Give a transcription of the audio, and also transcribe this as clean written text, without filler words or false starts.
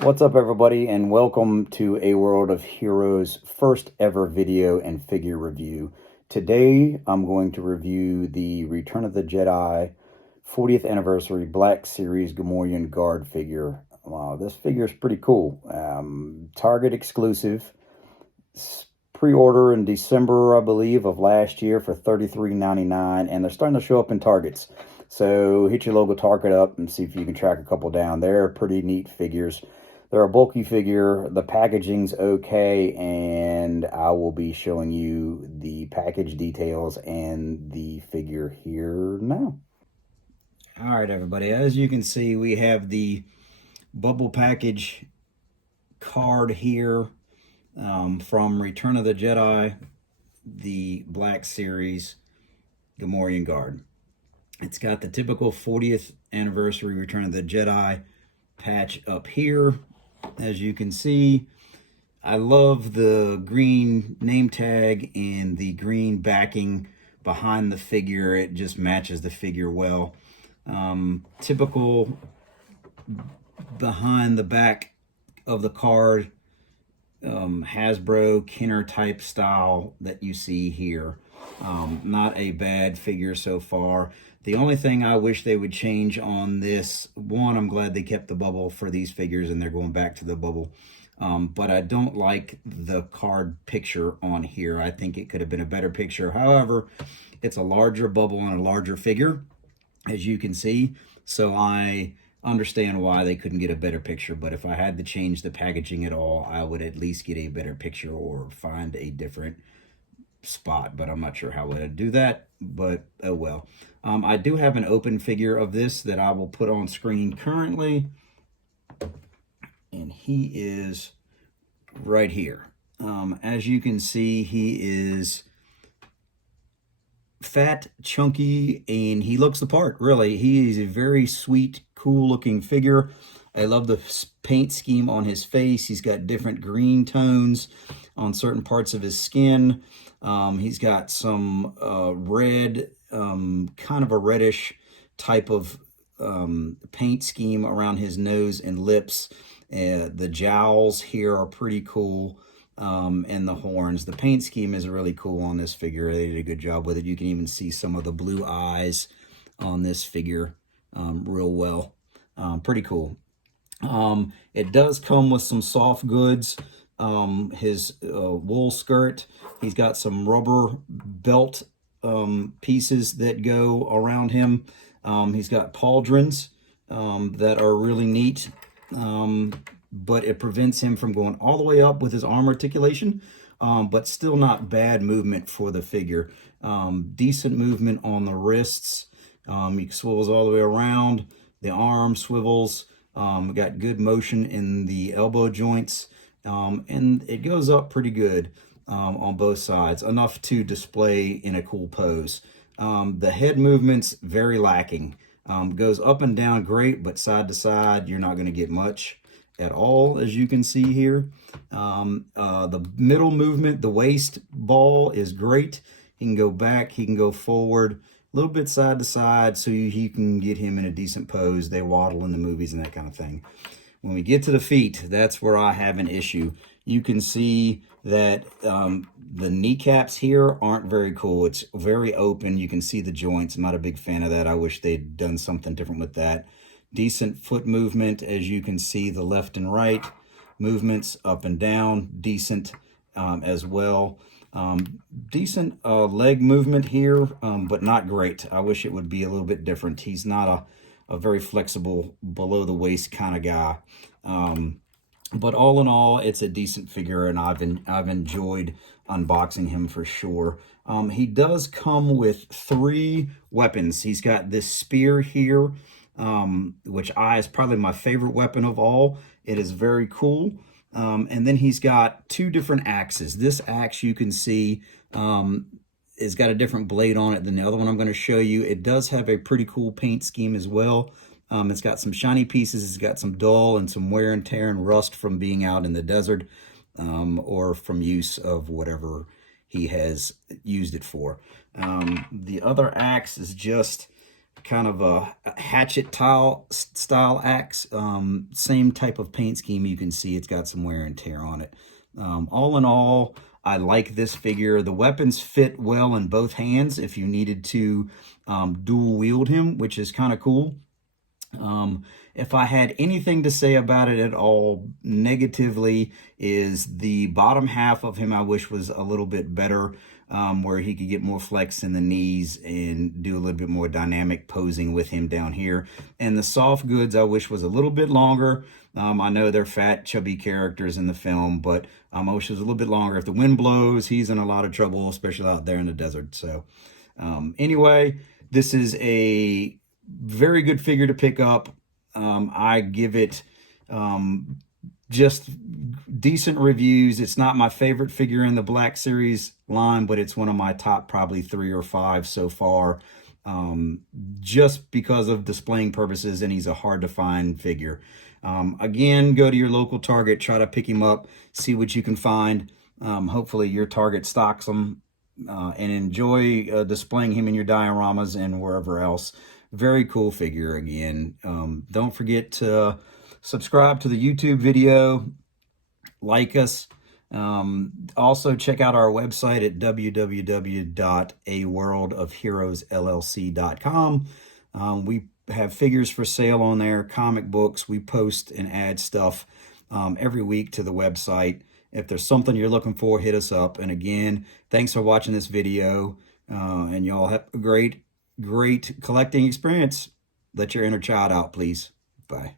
What's up, everybody, and welcome to A World of Heroes' first ever video and figure review. Today, I'm going to review the Return of the Jedi 40th Anniversary Black Series Gamorrean Guard figure. Wow, this figure is pretty cool. Target exclusive. Pre-order in December, I believe, of last year for $33.99, and they're starting to show up in Targets. So hit your local Target up and see if you can track a couple down. They're pretty neat figures. They're a bulky figure. The packaging's okay, and I will be showing you the package details and the figure here now. All right, everybody. As you can see, we have the bubble package card here from Return of the Jedi, the Black Series Gamorrean Guard. It's got the typical 40th anniversary Return of the Jedi patch up here. As you can see, I love the green name tag and the green backing behind the figure. It just matches the figure well. Typical behind the back of the card, Hasbro Kenner type style that you see here. Not a bad figure so far. The only thing I wish they would change on this, one, I'm glad they kept the bubble for these figures and they're going back to the bubble. But I don't like the card picture on here. I think it could have been a better picture. However, it's a larger bubble and a larger figure, as you can see. So I understand why they couldn't get a better picture, but if I had to change the packaging at all, I would at least get a better picture or find a different spot, but I'm not sure how to do that, but oh well. I do have an open figure of this that I will put on screen currently, and he is right here. As you can see, he is fat, chunky, and he looks the part, really. He is a very sweet, cool looking figure. I love the paint scheme on his face. He's got different green tones on certain parts of his skin. He's got some red, kind of a reddish type of paint scheme around his nose and lips. The jowls here are pretty cool, and the horns. The paint scheme is really cool on this figure. They did a good job with it. You can even see some of the blue eyes on this figure real well. Pretty cool. It does come with some soft goods. His wool skirt. He's got some rubber belt pieces that go around him. He's got pauldrons that are really neat, but it prevents him from going all the way up with his arm articulation, but still not bad movement for the figure. Decent movement on the wrists. He swivels all the way around. The arm swivels. Got good motion in the elbow joints. And it goes up pretty good on both sides, enough to display in a cool pose. The head movement's very lacking. Goes up and down great, but side to side, you're not going to get much at all, as you can see here. The middle movement, the waist ball is great. He can go back, he can go forward, a little bit side to side, so you can get him in a decent pose. They waddle in the movies and that kind of thing. When we get to the feet, that's where I have an issue. You can see that the kneecaps here aren't very cool. It's very open. You can see the joints. I'm not a big fan of that. I wish they'd done something different with that. Decent foot movement, as you can see, the left and right movements up and down, decent as well. Decent leg movement here, but not great. I wish it would be a little bit different. He's not a very flexible below the waist kind of guy. But all in all, it's a decent figure, and I've enjoyed unboxing him for sure. He does come with 3 weapons. He's got this spear here, which is probably my favorite weapon of all. It is very cool. And then he's got 2 different axes. This axe, you can see, it's got a different blade on it than the other one I'm going to show you. It does have a pretty cool paint scheme as well. It's got some shiny pieces. It's got some dull and some wear and tear and rust from being out in the desert, or from use of whatever he has used it for. The other axe is just kind of a hatchet tile style axe. Same type of paint scheme. You can see it's got some wear and tear on it. All in all, I like this figure. The weapons fit well in both hands if you needed to dual wield him, which is kind of cool. If I had anything to say about it at all negatively, is the bottom half of him I wish was a little bit better, where he could get more flex in the knees and do a little bit more dynamic posing with him down here. And the soft goods I wish was a little bit longer. I know they're fat, chubby characters in the film, but I wish it was a little bit longer. If the wind blows, he's in a lot of trouble, especially out there in the desert. So anyway, this is a very good figure to pick up. I give it just decent reviews. It's not my favorite figure in the Black Series line, but it's one of my top probably 3 or 5 so far, just because of displaying purposes, and he's a hard to find figure. Again, go to your local Target, try to pick him up, see what you can find. Hopefully your Target stocks them, and enjoy displaying him in your dioramas and wherever else. Very cool figure again. Don't forget to subscribe to the YouTube video, like us. Also check out our website at www.aworldofheroesllc.com. We have figures for sale on there, comic books. We post and add stuff every week to the website. If there's something you're looking for, hit us up. And again, thanks for watching this video, and y'all have a great collecting experience. Let your inner child out, please. Bye.